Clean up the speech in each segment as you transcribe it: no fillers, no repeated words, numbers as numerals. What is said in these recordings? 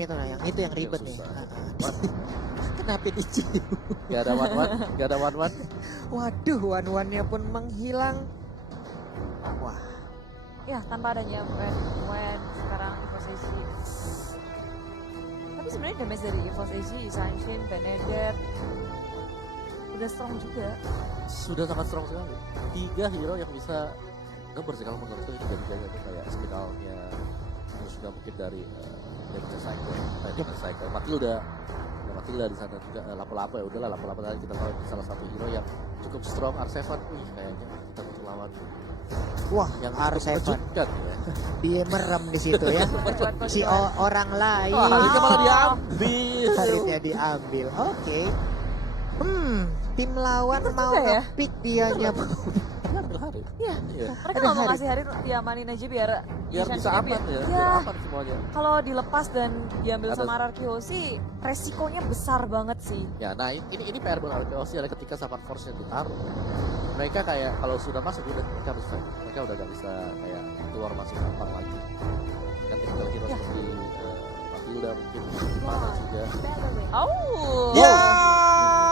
itu nah, yang itu yang ribet nih. susah. Kenapa dicium? Gak ada one-one, gak ada one-one. Waduh, one-one-nya pun menghilang. Wah, Ya, tanpa adanya when sekarang Evo Seiji. Tapi sebenarnya damage dari Evo Seiji, Sanshin, Benedetta udah strong juga. Sudah sangat strong sekali. 3 hero yang bisa ngeber sih kalau menurutku itu dari jaga tuh kayak spiralnya. Terus juga mungkin dari damage cycle, damage cycle. Matilda di sana juga lapo-lapo ya udahlah lapo-lapo tadi kita tahu ini salah satu hero yang cukup strong R7. Wih kayaknya kita butuh lawan wah, yang R7 mengejutkan ya. dia merem di situ ya. Si orang lain. Wah, harusnya malah diambil. Harusnya diambil. Oke. Tim lawan Cepet mau juga ya? nge-pick dianya. Diambil hari. Iya. Iya. Mereka Ada nggak mau hari. ngasih hari diamanin aja biar Biar bisa Sanshinnya aman ya, Ya, biar aman semuanya. kalau dilepas dan diambil Ada- sama Ararkio sih resikonya besar banget sih. Ya, nah ini PR buat Arkeos adalah ketika Support Force-nya ditaruh. Mereka kayak kalau sudah masuk udah mereka harus fight. Mereka udah gak bisa kayak keluar masuk kampar lagi. Kan tinggal hero Ya. seperti Matilda mungkin mana juga. Oh. Ya,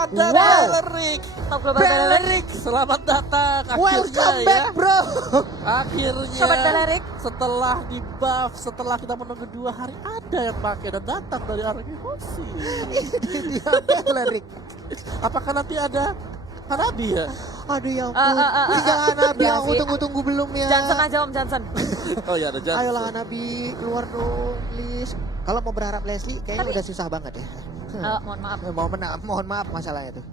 dan Wow. Beleric. Top global Beleric. Beleric, selamat datang. Akhirnya Welcome ya. back, bro. Akhirnya Sobat Beleric. setelah di buff, setelah kita menunggu 2 hari ada yang pakai dan datang dari Arkeos. Dia Beleric. Apakah nanti ada Hanabi ya? Aduh ya ampun. Tiga Hanabi yang aku tunggu-tunggu belum ya. Johnson aja Om Johnson. Oh ya ada Johnson. Ayolah Hanabi keluar dong, please. Kalau mau berharap Leslie kayaknya udah susah banget ya. Mohon maaf. Mohon maaf masalahnya tuh.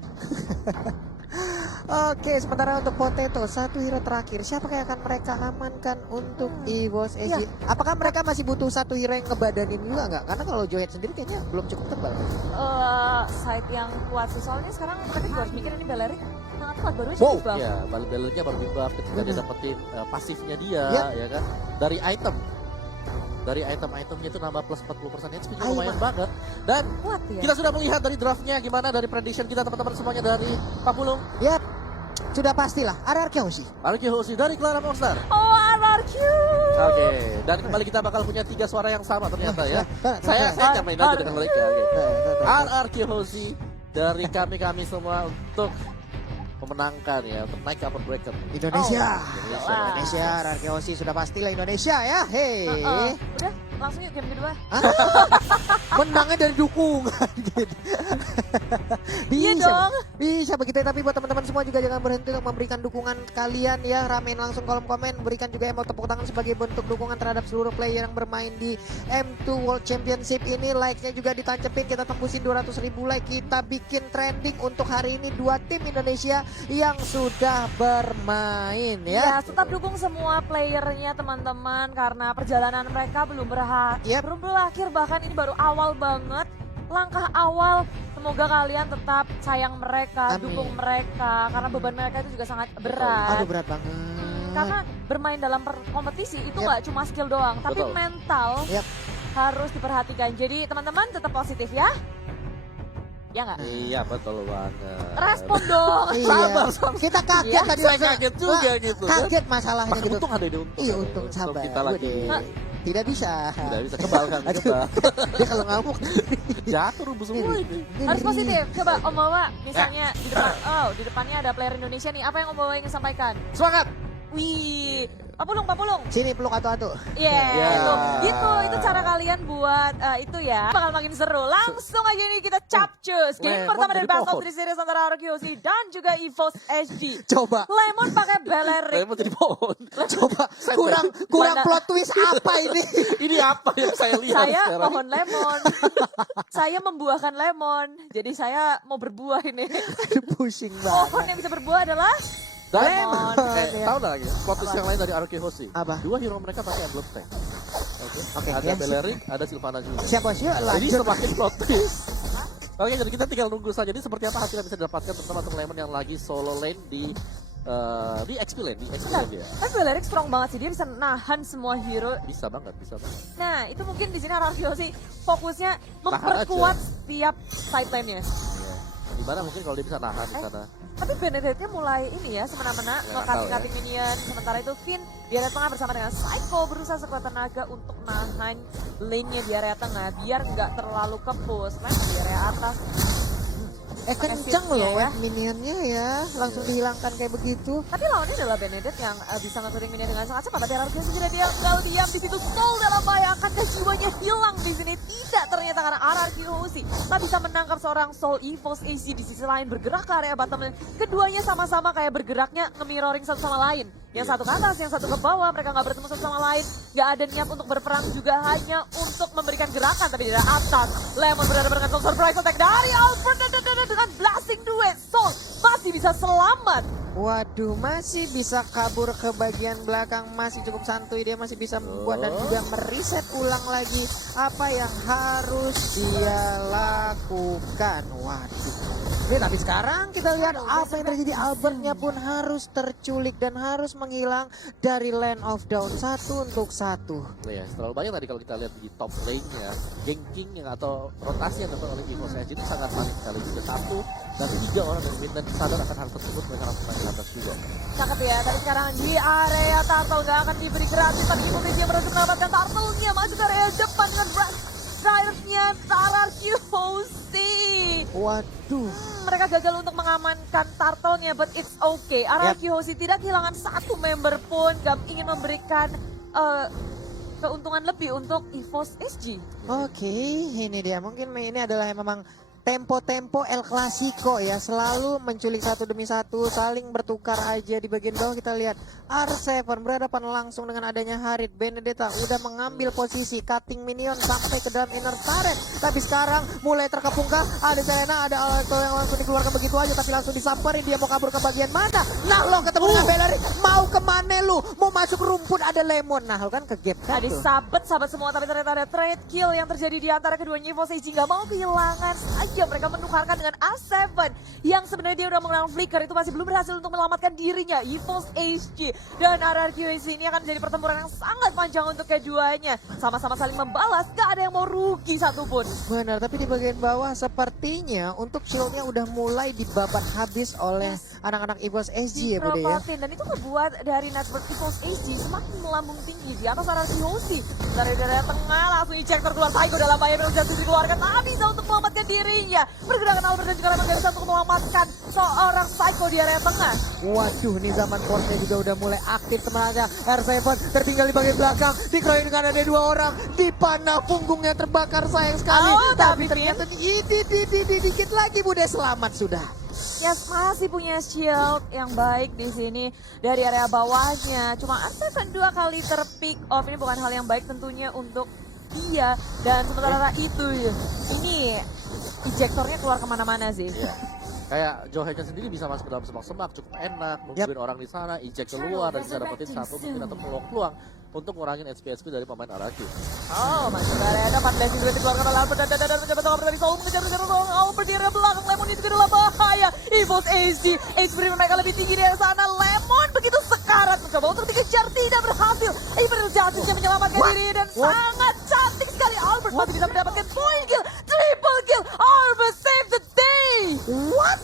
Oke, sementara untuk Potato, satu hero terakhir. Siapa yang akan mereka amankan untuk EVOS SG? Apakah mereka masih butuh satu hero yang ngebadanin juga nggak? Karena kalau Joyet sendiri kayaknya belum cukup tebal. Side yang kuat sih soalnya sekarang mereka juga harus mikir ini Beleric sangat kuat baru aja Wow. buff. Ya, Beleric-nya baru di buff ketika dia Bener. dapetin pasifnya dia, Yap. ya kan? Dari item. Dari item-itemnya itu nambah plus 40% HP juga lumayan Aiman. banget. Dan Kuat ya. kita sudah melihat dari draftnya gimana dari prediction kita teman-teman semuanya dari Pak Pulung, Yap, sudah pastilah Ararkyo sih. Arki Hoshi dari Clara Monster. Oh, Ararkyo. Oke, dan kembali kita bakal punya 3 suara yang sama ternyata ya. Saya akan main aja dengan mereka. Oke. RRQ Hoshi dari kami semua untuk memenangkan ya, untuk naik ke upper bracket. Indonesia. Indonesia. Indonesia, Ararkyo sih sudah pastilah Indonesia ya. Hei. Udah, langsung yuk game kedua. Menangnya dari dukungan. Iya Bisa, dong. Bisa begitu, tapi buat teman-teman semua juga jangan berhenti untuk memberikan dukungan kalian ya. Ramein langsung kolom komen, berikan juga emote tepuk tangan sebagai bentuk dukungan terhadap seluruh player yang bermain di M2 World Championship ini. Like-nya juga ditancepin, kita tembusin 200.000 like. Kita bikin trending untuk hari ini 2 tim Indonesia yang sudah bermain Ya, ya. tetap dukung semua playernya teman-teman karena perjalanan mereka belum Yep. belum berakhir, bahkan ini baru awal banget. Langkah awal, semoga kalian tetap sayang mereka, Amin. dukung mereka karena beban mereka itu juga sangat berat. Aduh berat banget. Karena bermain dalam kompetisi itu Yep. nggak cuma skill doang, tapi Betul. mental Yep. harus diperhatikan. Jadi teman-teman tetap positif ya. Ya nggak? Iya, betul banget. Respon dong. Iya. Sabar, sabar. Kita kaget Iya. tadi. Saya kaget juga gitu. Kaget masalahnya Maka gitu. untung ada di untung. Iya ada. untung sabar. Kita lagi Udah. Tidak bisa. tidak bisa kebal kan Aduh. kita. Dia kalau ngamuk Jatuh rubuh semua ini. Harus positif. Coba Om Wawa, misalnya di depan, di depannya ada player Indonesia nih. Apa yang Om Wawa ingin sampaikan? Semangat. Wih, Pak Pulung. Sini peluk atu-atu. Iya, Ya. itu cara kalian buat itu ya. Bakal makin seru. Langsung aja nih kita capcus. Game Lemon pertama dari dari Best of pohon. 3 Series antara Arkeosi dan juga EVOS SG. Coba. Lemon pakai Beleric. Saya mau jadi pohon. Coba kurang Mana- plot twist apa ini? Ini apa yang saya lihat Saya sekarang? pohon lemon. Saya membuahkan lemon. Jadi saya mau berbuah ini. Aduh, pusing Pohon banget. yang bisa berbuah adalah Dan lemon. tahu nggak lagi fokus yang lain dari Arki Hoshi? Apa? 2 hero mereka pakai emblem tank. Oke, Ada yang Beleric, ada Sylvana juga. siapa sih? Jadi Lanjut. semakin plot twist. Oke, jadi kita tinggal nunggu saja. Jadi seperti apa hasilnya bisa didapatkan terutama untuk Lemon yang lagi solo lane di XP lane, di XP lane ya. Kan Beleric strong banget sih, dia bisa nahan semua hero. Bisa banget, bisa banget. Nah, itu mungkin di sini Ararkyo sih fokusnya Tahan memperkuat setiap side lane-nya. Iya. Gimana mungkin kalau dia bisa nahan di sana. Tapi Benedetta mulai ini ya semena-mena Ya, nge-cutting minion. Sementara itu Finn di area tengah bersama dengan Psycho berusaha sekuat tenaga untuk nahan lane-nya di area tengah biar nggak terlalu ke-push. Nah, di area atas Kenceng Pakai loh shiftnya ya. minionnya ya, langsung dihilangkan kayak begitu. tapi lawannya adalah Benedetta yang bisa nge-cutting minion dengan sangat cepat. Tapi Ararkia sendiri dia tinggal diam di situ. Soul dalam bahaya, akankah jiwanya hilang di sini? Tidak ternyata karena Ararkia Hoshi tak bisa menangkap seorang Soul EVOS AC di sisi lain bergerak ke area bottom lane. Keduanya sama-sama kayak bergeraknya nge-mirroring satu sama lain. Yang satu ke atas, yang satu ke bawah, mereka nggak bertemu satu sama lain. Nggak ada niat untuk berperang juga, hanya untuk memberikan gerakan. Tapi di atas, Lemon benar-benar dengan surprise attack dari Albert dengan blasting duet. Soul masih bisa selamat. Waduh, masih bisa kabur ke bagian belakang, masih cukup santuy, dia masih bisa membuat dan juga mereset ulang lagi apa yang harus dia lakukan. Waduh. Oke, tapi sekarang kita lihat apa yang terjadi. Albertnya pun harus terculik dan harus menghilang dari Land of Dawn 1 untuk 1. Ya, terlalu banyak tadi kalau kita lihat di top lane-nya, ganking yang atau rotasi yang dilakukan oleh EVOS Edge itu sangat panik sekali juga. 1 dan 3 orang dari mid dan sadar akan hal tersebut, mereka langsung naik ke atas juga. Cakep ya, tapi sekarang di area turtle nggak akan diberi gratis. Tapi Indonesia berhasil mendapatkan turtle-nya masuk ke area depan dengan drive-nya Ararkia Hoshi. Waduh. Mereka gagal untuk mengamankan turtle-nya, but it's okay. Ararkia Hoshi tidak kehilangan satu member pun, gak ingin memberikan keuntungan lebih untuk EVOS SG. Oke, ini dia. Mungkin ini adalah memang tempo-tempo El Clasico ya, selalu menculik satu demi satu, saling bertukar aja. Di bagian bawah kita lihat R7 berhadapan langsung dengan adanya Harit. Benedetta udah mengambil posisi cutting minion sampai ke dalam inner turret, tapi sekarang mulai terkepung-kah? Ada Serena, ada Alto yang langsung dikeluarkan begitu aja, tapi langsung disamperin. Dia mau kabur ke bagian mana? Nah lo ketemu dengan Bellery, mau kemana lu? Mau masuk rumput, ada Lemon. Nah lo kan ke gap kan Tadi tuh. sahabat semua, tapi ternyata ada trade kill yang terjadi di antara keduanya. EVOS SG nggak mau kehilangan saja. Mereka menukarkan dengan A7 yang sebenarnya dia udah mengenal Flicker, itu masih belum berhasil untuk menyelamatkan dirinya. EVOS SG dan Ararkia Hoshi ini akan menjadi pertempuran yang sangat panjang untuk keduanya. Sama-sama saling membalas, gak ada yang mau rugi satupun. Benar, tapi di bagian bawah sepertinya untuk shieldnya udah mulai dibabat habis oleh anak-anak EVOS SG ya Bude ya. Diprototin, dan itu membuat dari network EVOS SG semakin melambung tinggi di atas Ararkia Hoshi. Dari tengah langsung ejector keluar, Psycho dalam bahaya, berhasil dikeluarkan, tak bisa untuk menyelamatkan dirinya. Pergerakan Albert dan juga Lemon gak bisa untuk menyelamatkan seorang Psycho di area tengah. Waduh, nih zaman Force juga udah mulai aktif tenaga. R7 tertinggal di bagian belakang, dikeroyok dengan ada 2 orang, dipanah punggungnya terbakar sayang sekali. Oh, tapi tapi ternyata dikit lagi Bude selamat sudah. Yes, masih punya shield yang baik di sini dari area bawahnya. Cuma R7 2 kali terpick off, ini bukan hal yang baik tentunya untuk dia. Dan sementara itu ini ejectornya keluar kemana-mana sih. Iya. Kayak Joe Hedges sendiri bisa masuk ke dalam semak-semak, cukup enak, nungguin orang di sana, eject keluar dan bisa dapetin satu mungkin atau peluang-peluang untuk ngurangin HP dari pemain Ararkia. Oh, masuk ke area depan, blessing duit dikeluarkan oleh Albert dan mencoba tengah dari Soul mengejar seorang Albert di area belakang. Lemon itu dalam bahaya. EVOS SG, eksperimen mereka lebih tinggi dari sana. Lemon begitu sekarat mencoba untuk dikejar, tidak berhasil. Ibril Justice yang menyelamatkan diri dan sangat cantik sekali. Albert masih bisa mendapatkan point kill, triple kill. Albert save the day. What?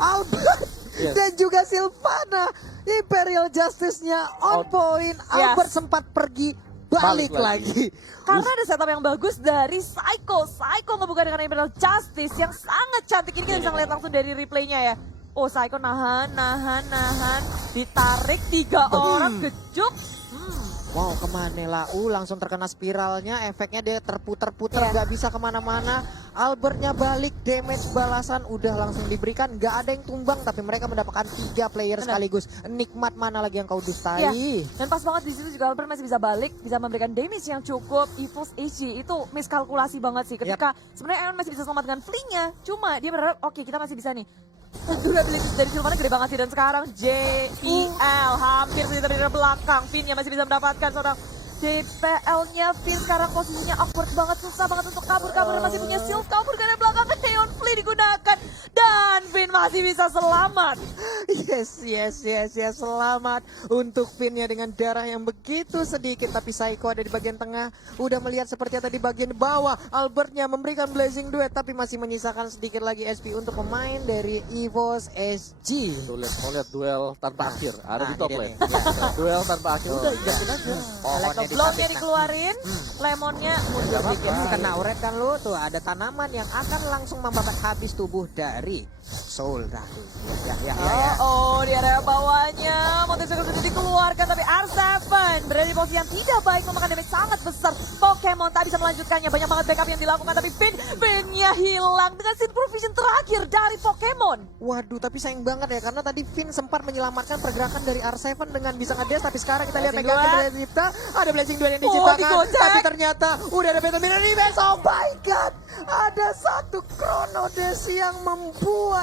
Albert Yes. dan juga Sylvana, Imperial Justice-nya on point. Albert sempat pergi, balik lagi. Karena ada setup yang bagus dari Psycho. Psycho ngebuka dengan Imperial Justice yang sangat cantik. Ini kita bisa ngeliat langsung dari replaynya ya. Oh, Psycho nahan. Ditarik 3 orang, kejuk. Wow, kemana lah? Langsung terkena spiralnya, efeknya dia terputer-puter, nggak bisa kemana-mana. Albertnya balik, damage balasan udah langsung diberikan, nggak ada yang tumbang, tapi mereka mendapatkan 3 player sekaligus. Nikmat mana lagi yang kau dustai? Ya, dan pas banget di situ juga Albert masih bisa balik, bisa memberikan damage yang cukup. EVOS SG itu miskalkulasi banget sih. Ketika sebenarnya Eon masih bisa selamat dengan flinknya, cuma dia berharap oke, kita masih bisa nih. Durability dari Sylvana gede banget sih, dan sekarang JPL hampir saja dari belakang. Finn yang masih bisa mendapatkan seorang JPL-nya. Finn sekarang posisinya awkward banget, susah banget untuk kabur dan masih punya shield, kabur dari belakang. Neon Flea digunakan dan Finn masih bisa selamat. Yes. Selamat untuk Finn-nya dengan darah yang begitu sedikit. Tapi Psycho ada di bagian tengah. Udah melihat seperti ada di bagian bawah. Albertnya memberikan blazing duet. Tapi masih menyisakan sedikit lagi SP untuk pemain dari EVOS SG. Tuh mau lihat duel tanpa akhir. Ada di top ini lane. dia nih. Duel tanpa akhir. Udah ingatin aja. Electroblownya dikeluarin, lemonnya mundur dikit. Kena uret kan lu tuh, ada tanaman yang akan langsung membabat habis tubuh dari Soul tadi. Ya. Oh, di area bawahnya Montezecco sudah dikeluarkan, tapi R7 berada di posisi yang tidak baik, memakan damage sangat besar. Pokemon tak bisa melanjutkannya, banyak banget backup yang dilakukan, tapi Finn-nya hilang dengan Synth Provision terakhir dari Pokemon. Waduh, tapi sayang banget ya, karena tadi Finn sempat menyelamatkan pergerakan dari R7 dengan bisa ngedes, tapi sekarang kita lihat Blazing Mega Kill duet. dari Dipta, ada blazing duet yang diciptakan, digocek. tapi ternyata udah ada Battle Mirror Reverse. Oh my god, ada satu Chrono Dash yang membuat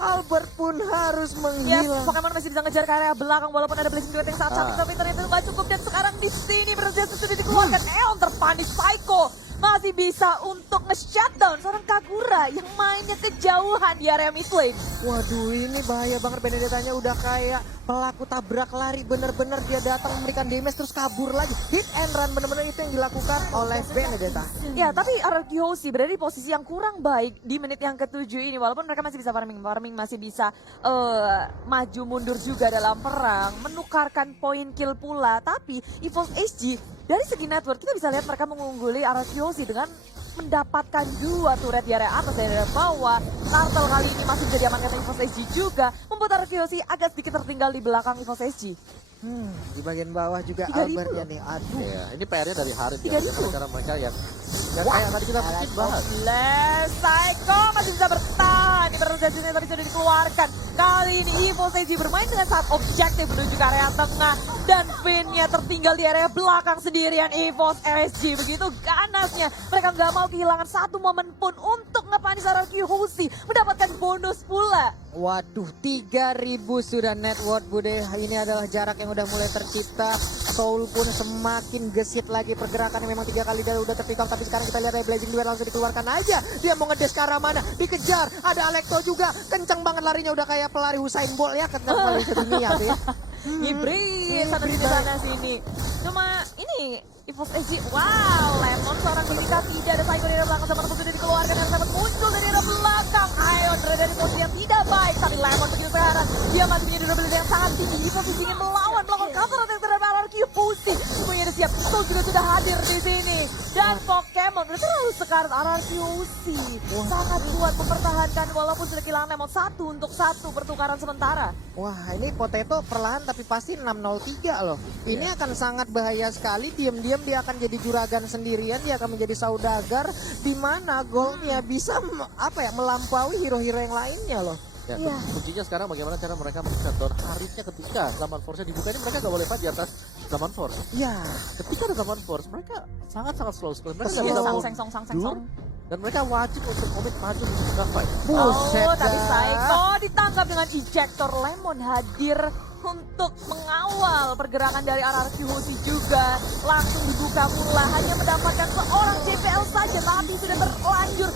Albert pun harus Yes, menghilang. Pokemon masih bisa ngejar ke area belakang walaupun ada blazing duet yang sangat cantik, tapi ternyata itu nggak cukup, dan sekarang di sini Bersedia sudah dikeluarkan. Eon terpanik, Psycho masih bisa untuk nge-shutdown seorang Kagura yang mainnya kejauhan di area mid lane. Waduh, ini bahaya banget. Benedetta-nya udah kayak pelaku tabrak lari, bener-bener dia datang memberikan damage terus kabur lagi. Hit and run, bener-bener itu yang dilakukan oleh Benedetta. Ya, tapi RRQ Hoshi berada di posisi yang kurang baik di menit yang ke-7 ini. Walaupun mereka masih bisa farming masih bisa maju mundur juga dalam perang, menukarkan poin kill pula. Tapi EVOS SG dari segi network kita bisa lihat mereka mengungguli RRQ Hoshi dengan mendapatkan 2 turret di area atas dan area bawah. Turtle kali ini masih bisa diamankan EVOS SG juga, membuat RRQ Hoshi agak sedikit tertinggal di belakang EVOS SG. Di bagian bawah juga 3.000 Albertnya nih. Aduh. Ya, ini PR-nya dari Harit 3.000. ya. Karena mereka yang kayak tadi kita mungkin bahas. Psycho masih bisa bertahan. Di Bersedia tadi sudah dikeluarkan. Kali ini EVOS SG bermain dengan sangat objektif menuju ke area tengah. Dan Finn-nya tertinggal di area belakang sendirian EVOS SG. Begitu ganasnya. Mereka nggak mau kehilangan satu momen pun untuk ngepanis RRQ Hoshi. Mendapatkan bonus pula. Waduh, 3.000 sudah net worth Bude. Ini adalah jarak yang udah mulai tercipta. Soul pun semakin gesit lagi pergerakannya. Memang 3 kali dia udah tertikam, tapi sekarang kita lihat dari blazing duet langsung dikeluarkan aja. Dia mau ngedes ke arah mana? Dikejar. Ada Alecto juga. Kencang banget larinya, udah kayak pelari Usain Bolt ya. Kencang kali sedunia tuh ya. Hibrid sana sini. Cuma ini EVOS SG, wow, Lemon seorang Dirita, tidak ada Psycho di area belakang, sama sudah dikeluarkan dan sampai muncul dari area belakang. Ion berada di posisi yang tidak baik, tapi Lemon begitu sehat. Dia masih punya durability yang sangat tinggi. EVOS SG ingin melawan counter attack terhadap RRQ Hoshi. Semuanya udah siap, Soul juga sudah hadir di sini. Dan Pokemon udah terlalu sekarat RRQ Hoshi. Sangat kuat mempertahankan walaupun sudah kehilangan Lemon 1-1 pertukaran sementara. Wah, ini Potato perlahan tapi pasti 603 loh. Ini akan sangat bahaya sekali. Diam-diam dia akan jadi juragan sendirian. Dia akan menjadi saudagar di mana goldnya bisa melampaui hero-hero yang lainnya loh. Ya, Iya. kuncinya sekarang bagaimana cara mereka men-shutdown Haritnya ketika Zaman Force-nya dibuka. Ini mereka nggak boleh fight di atas Zaman Force. Ya, Ketika ada Zaman Force, mereka sangat-sangat slow sekali. Mereka Slow. nggak bisa Sang seng. mundur. Dan mereka wajib untuk komit maju untuk nge-fight. buset Oh, tapi dah. Psycho ditangkap dengan ejector. Lemon hadir untuk mengawal pergerakan dari RRQ Hoshi juga. Langsung dibuka pula, hanya mendapatkan seorang JPL saja, tapi sudah terlanjur.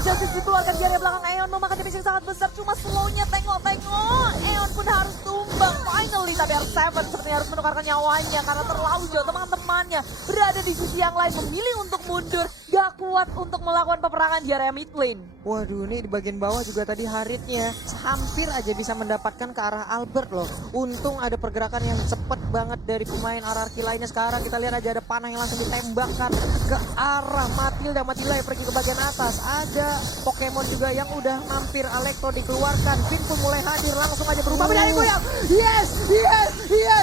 Justice dikeluarkan di area belakang. Eon memakan damage yang sangat besar, cuma slownya tengok-tengok. Eon pun harus tumbang finally, tapi R7 sepertinya harus menukarkan nyawanya karena terlalu jauh. Teman-temannya berada di sisi yang lain, memilih untuk mundur. Gak kuat untuk melakukan peperangan di area mid lane. Waduh, ini di bagian bawah juga tadi Haritnya hampir aja bisa mendapatkan ke arah Albert loh. Untung ada pergerakan yang cepet banget dari pemain RRQ lainnya. Sekarang kita lihat aja ada panah yang langsung ditembakkan ke arah Matilda. Matilda yang pergi ke bagian atas. Ada Pokemon juga yang udah mampir. Alecto dikeluarkan. Finn pun mulai hadir, langsung aja berubah menjadi goyang. Yes.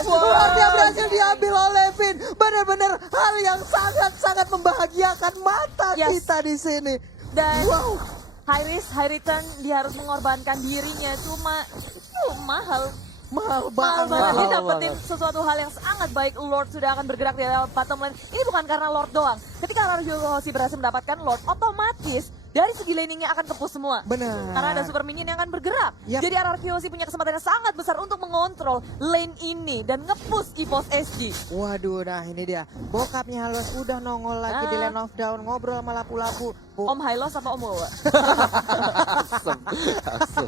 Lordnya berhasil diambil oleh Finn. Benar-benar hal yang sangat-sangat membahagiakan mata Yes. kita di sini. Dan Wow. high risk, high return, dia harus mengorbankan dirinya. Cuma itu mahal. Mahal Mahal banget. banget, dia Mahal dapetin banget. sesuatu hal yang sangat baik. Lord sudah akan bergerak di area bottom lane. Ini bukan karena Lord doang. Ketika RRQ Hoshi berhasil mendapatkan Lord, otomatis dari segi laningnya akan ke push semua. Benar. Karena ada super minion yang akan bergerak. Yap. Jadi RRQC punya kesempatan yang sangat besar untuk mengontrol lane ini dan nge-push EVOS SG. Waduh, nah ini dia. Bokapnya Halos udah nongol lagi di Land of Dawn, ngobrol sama lapu-lapu. Om Hylos apa Om Ulwa? Asem, asem.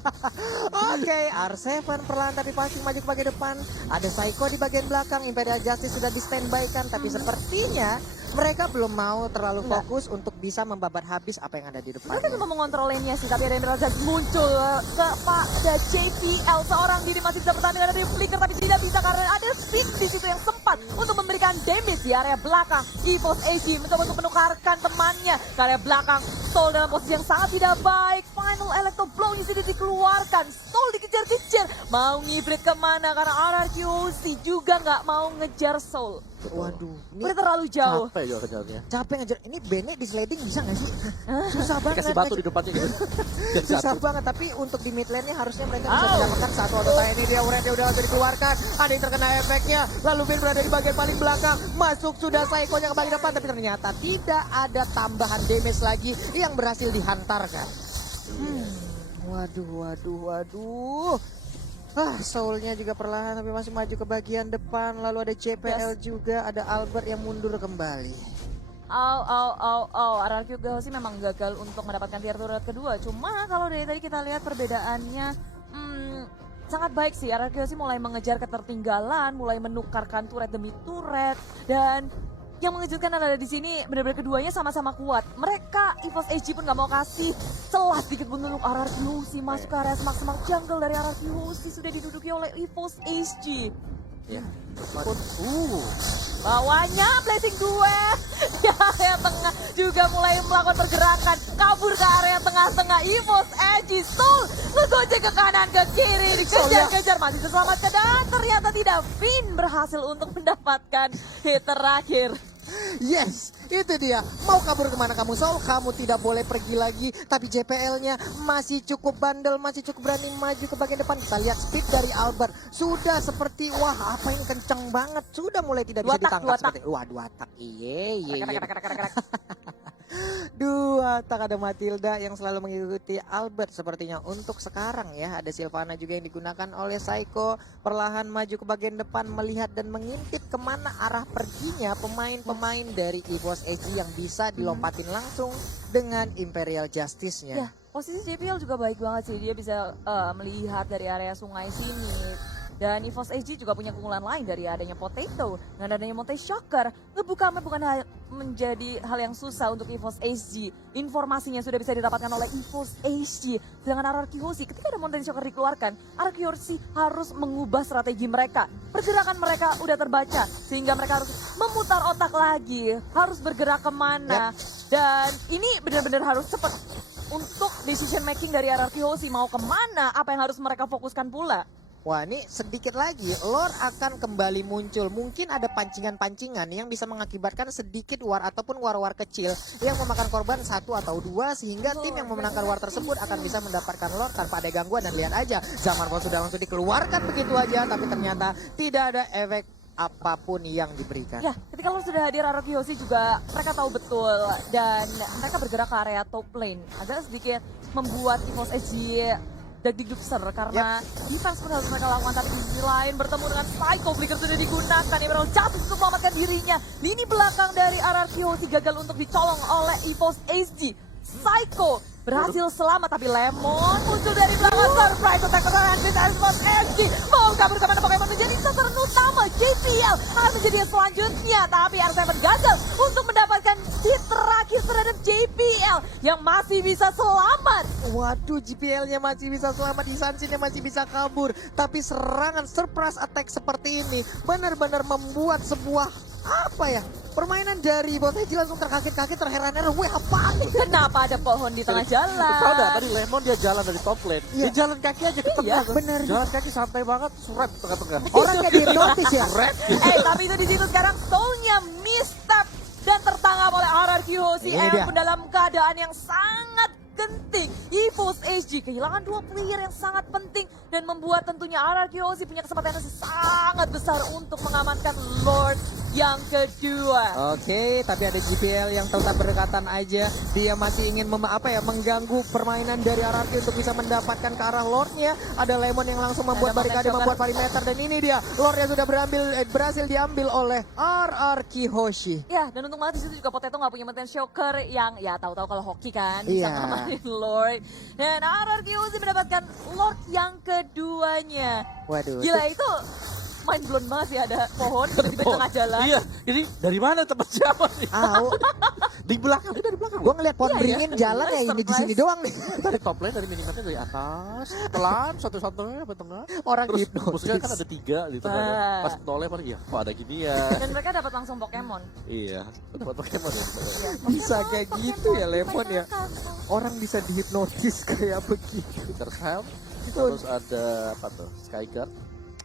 Oke, R7 perlahan tapi pasti maju ke bagian depan. Ada Psycho di bagian belakang, Imperial Justice sudah di standby kan, tapi sepertinya mereka belum mau terlalu fokus untuk bisa membabat habis apa yang ada di Mereka depannya. cuma mengontrol lane-nya sih, tapi ada yang terlihat muncul kepada JPL. Seorang diri masih bisa bertahan dengan Flicker, tapi tidak bisa karena ada Spin di situ yang sempat untuk memberikan damage di area belakang. EVOS AG mencoba untuk menukarkan temannya ke area belakang. Soul dalam posisi yang sangat tidak baik. Final Electro Blow-nya sudah dikeluarkan. Soul dikejar-kejar. Mau ngibrit kemana? Karena RRQC juga nggak mau ngejar Soul. Waduh, ini Udah terlalu jauh. Capek juga kejarnya. capek ngejar. Ini Bene di sliding bisa nggak sih? Susah banget. Kasih batu di depannya gitu. Jadi Susah jatuh. banget, tapi untuk di mid lane-nya harusnya mereka bisa Au. mendapatkan satu auto time. Ini dia Uremnya udah langsung dikeluarkan. Ada yang terkena efeknya. Lalu Ben berada di bagian paling belakang. Masuk sudah Psycho-nya ke bagian depan, tapi ternyata tidak ada tambahan damage lagi yang berhasil dihantarkan. Waduh. Soulnya juga perlahan tapi masih maju ke bagian depan. Lalu ada JPL juga, ada Albert yang mundur kembali. RRQ sih memang gagal untuk mendapatkan tier turret kedua. Cuma kalau dari tadi kita lihat perbedaannya sangat baik sih. RRQ sih mulai mengejar ketertinggalan, mulai menukarkan turret demi turret. Dan yang mengejutkan adalah di sini benar-benar keduanya sama-sama kuat. Mereka EVOS AG pun nggak mau kasih celah sedikit pun untuk RRQ masuk ke area semak-semak jungle dari RRQ sudah diduduki oleh EVOS AG. Ya. Bawahnya blessing duet di area tengah juga mulai melakukan pergerakan kabur ke area tengah-tengah. EVOS Edge Soul ngegojek ke kanan ke kiri dikejar-kejar masih terselamatkan dan ternyata tidak. Finn berhasil untuk mendapatkan hit terakhir. Yes, itu dia. Mau kabur kemana kamu Soul? Kamu tidak boleh pergi lagi. Tapi JPL-nya masih cukup bandel, masih cukup berani maju ke bagian depan. Kita lihat speed dari Albert. Sudah seperti, wah apa ini kenceng banget. Sudah mulai tidak bisa ditangkap. Wah, 2 tak. Iya. Dua tak ada Matilda yang selalu mengikuti Albert sepertinya untuk sekarang ya. Ada Sylvana juga yang digunakan oleh Psycho. Perlahan maju ke bagian depan melihat dan mengintip kemana arah perginya pemain-pemain dari EVOS AG yang bisa dilompatin langsung dengan Imperial Justice-nya. Ya, posisi JPL juga baik banget sih. Dia bisa melihat dari area sungai sini. Dan EVOS AG juga punya keunggulan lain dari adanya Potato. Dengan adanya Monte Shocker, ngebuka map bukan menjadi hal yang susah untuk EVOS AG. Informasinya sudah bisa didapatkan oleh EVOS AG. Sedangkan RRQ ketika ada Monte Shocker dikeluarkan, RRQ harus mengubah strategi mereka. Pergerakan mereka udah terbaca, sehingga mereka harus memutar otak lagi. Harus bergerak kemana. Dan ini benar-benar harus cepat. Untuk decision making dari RRQ mau kemana, apa yang harus mereka fokuskan pula. Wah, ini sedikit lagi lore akan kembali muncul. Mungkin ada pancingan-pancingan yang bisa mengakibatkan sedikit war ataupun war-war kecil yang memakan korban 1 atau 2 sehingga tim yang memenangkan war tersebut akan bisa mendapatkan lore tanpa ada gangguan. Dan lihat aja, Zaman Ball sudah langsung dikeluarkan begitu aja, tapi ternyata tidak ada efek apapun yang diberikan. Ya, ketika lo sudah hadir RRQ juga mereka tahu betul dan mereka bergerak ke area top lane. Agak sedikit membuat EVOS AG dagdikdukser karena defense pun harus mereka lakukan, tapi di sisi lain bertemu dengan Psycho. Flicker sudah digunakan, Emerald Justice untuk menyelamatkan dirinya. Lini belakang dari RRQ gagal untuk dicolong oleh EVOS AG. Psycho berhasil selamat, tapi Lemon muncul dari belakang. Surprise attack serangan kita EVOS AG. Mau kabur kemana Pokemon menjadi sasaran utama. JPL akan menjadi yang selanjutnya, tapi R7 gagal untuk mendapatkan hit terakhir terhadap JPL yang masih bisa selamat. Waduh, JPL-nya masih bisa selamat, Isansin-nya masih bisa kabur. Tapi serangan surprise attack seperti ini benar-benar membuat sebuah permainan dari Boteji langsung terkaget-kaget, terheran-heran. Wih, apaan nih? Kenapa ada pohon di tengah jalan? Tahu nggak tadi Lemon dia jalan dari top lane, Iya. dia jalan kaki aja ke tengah. bener. Jalan kaki santai banget, surat di tengah-tengah. Orang kayak dihipnotis ya. Tapi itu di situ sekarang soulnya misstep dan tertangkap oleh RRQ Ini dia. pun dalam keadaan yang sangat genting. EVOS AG kehilangan 2 player yang sangat penting dan membuat tentunya RRQ punya kesempatan yang sangat besar untuk mengamankan Lord yang kedua. Oke, tapi ada GPL yang tetap berdekatan aja. Dia masih ingin mengganggu permainan dari RRQ untuk bisa mendapatkan ke arah Lordnya. Ada Lemon yang langsung membuat Ada barikade, Mountain membuat Joker. perimeter, dan ini dia Lordnya sudah berhasil diambil oleh RRQ Hoshi. Ya, dan untung banget di situ juga Potato nggak punya Mountain Shocker yang ya tahu-tahu kalau hoki kan bisa Iya. ngamanin Lord. Dan RRQ Hoshi mendapatkan Lord yang keduanya. Waduh. Gila itu mind blown banget sih, ada pohon di tengah jalan. Iya, ini dari mana tempat siapa nih? Di belakang, dia dari belakang. Gue ngeliat pohon Iya, beringin jalan ya ini di Surprise. sini doang nih. Dari top lane, dari minimatnya dari atas, pelan, satu-satunya sampai tengah. Orang Terus hipnotis. musuhnya kan ada 3 di tengah. Ah. Pas nolnya paling ya, kok ada gini ya. Dan mereka dapat langsung Pokemon. Iya, dapat Pokemon ya. Iya, Bisa Pokemon, kayak Pokemon, gitu ya, Lemon ya. Pokemon. Orang bisa dihipnotis kayak begitu. Peter Helm, terus ada apa tuh? Skyguard.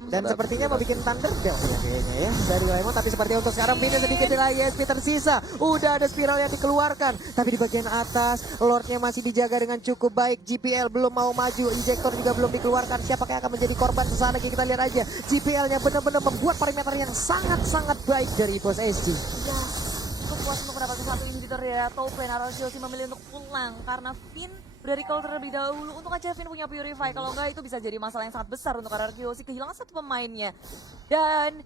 Dan sepertinya mau bikin Thunderbell ya kayaknya ya dari Lemon. Tapi seperti untuk sekarang pindah sedikit lagi SP tersisa. Udah ada spiral yang dikeluarkan. Tapi di bagian atas Lordnya masih dijaga dengan cukup baik. GPL belum mau maju. Injektor juga belum dikeluarkan. Siapa yang akan menjadi korban sesaat lagi kita lihat aja. GPL-nya benar-benar membuat perimeter yang sangat-sangat baik dari Bos SG. Ya, cukup puas untuk mendapatkan satu inhibitor ya. Top lane RRQ memilih untuk pulang karena Finn udah recall terlebih dahulu. Untuk aja Finn punya Purify, kalau enggak itu bisa jadi masalah yang sangat besar untuk RRQ kehilangan satu pemainnya. Dan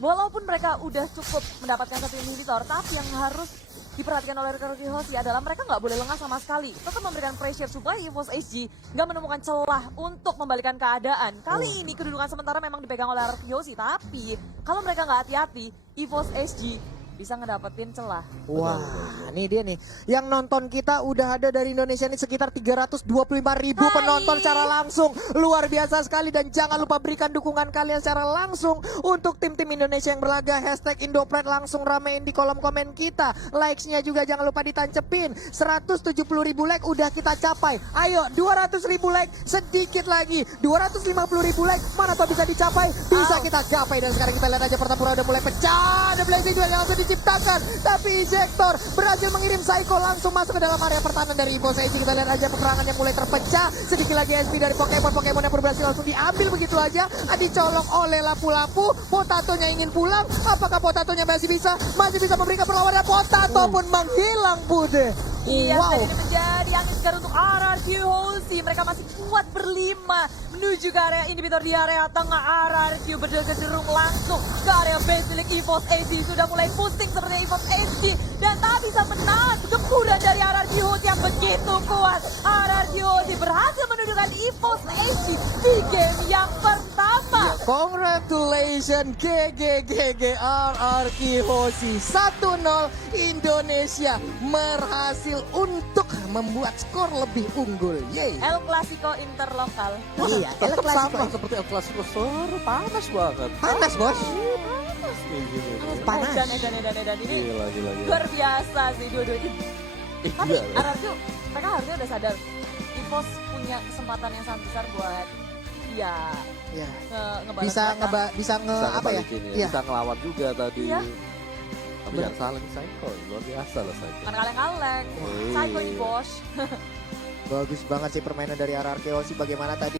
walaupun mereka udah cukup mendapatkan satu inhibitor, tapi yang harus diperhatikan oleh RRQ adalah mereka nggak boleh lengah sama sekali. Tetap memberikan pressure supaya EVOS SG nggak menemukan celah untuk membalikan keadaan. Kali ini kedudukan sementara memang dipegang oleh RRQ, tapi kalau mereka nggak hati-hati, EVOS SG bisa ngedapetin celah. Wah, ini dia nih. Yang nonton kita udah ada dari Indonesia ini sekitar 325.000 penonton secara langsung. Luar biasa sekali, dan jangan lupa berikan dukungan kalian secara langsung untuk tim-tim Indonesia yang berlaga. Hashtag Indopride langsung ramein di kolom komen kita. Likes-nya juga jangan lupa ditancepin. 170.000 like udah kita capai. Ayo 200.000 like sedikit lagi. 250.000 like mana tuh bisa dicapai? Bisa kita gapai. Dan sekarang kita lihat aja pertempuran udah mulai pecah. Ada Blazing juga yang langsung diciptakan, tapi Injektor berhasil mengirim Psycho langsung masuk ke dalam area pertahanan dari EVOS SG. Kita lihat aja peperangan yang mulai terpecah. Sedikit lagi SP dari Pokemon yang berhasil langsung diambil begitu aja. Dicolong oleh lapu-lapu. Potatonya ingin pulang. Apakah Potatonya masih bisa memberikan perlawanan? Potato pun menghilang, Bude. Iya, Wow. dan ini menjadi angin segar untuk RRQ Hoshi. Mereka masih kuat berlima menuju ke area inhibitor di area tengah. RRQ berderung langsung ke area Basilic. EVOS SG sudah mulai pusing sepertinya EVOS SG, dan tak bisa menahan gempuran dari RRQ Hoshi yang begitu kuat. RRQ Hoshi berhasil menundukkan EVOS SG di game yang pertama. Congratulations GG RRQ Hoshi 1-0. Indonesia berhasil untuk membuat skor lebih unggul. Yeay. El Clasico interlokal. Iya, El Tetap Clasico. sama seperti El Clasico, panas banget. Panas, Bos. Panas nih gini. Panas. Dan ini Gila. luar biasa sih dua-duanya. Tapi Gila. RRQ mereka harusnya udah sadar EVOS punya kesempatan yang sangat besar buat ya Ya. ngebalas Bisa mereka. bisa Bisa apa ya? ngebalikin ya, Iya. bisa ngelawan juga tadi. Iya. Tapi jangan salah nih Psycho, luar biasa lah Psycho. Kan kaleng-kaleng. Wih. Psycho ini bos. Bagus banget sih permainan dari RRQ Hoshi. Bagaimana tadi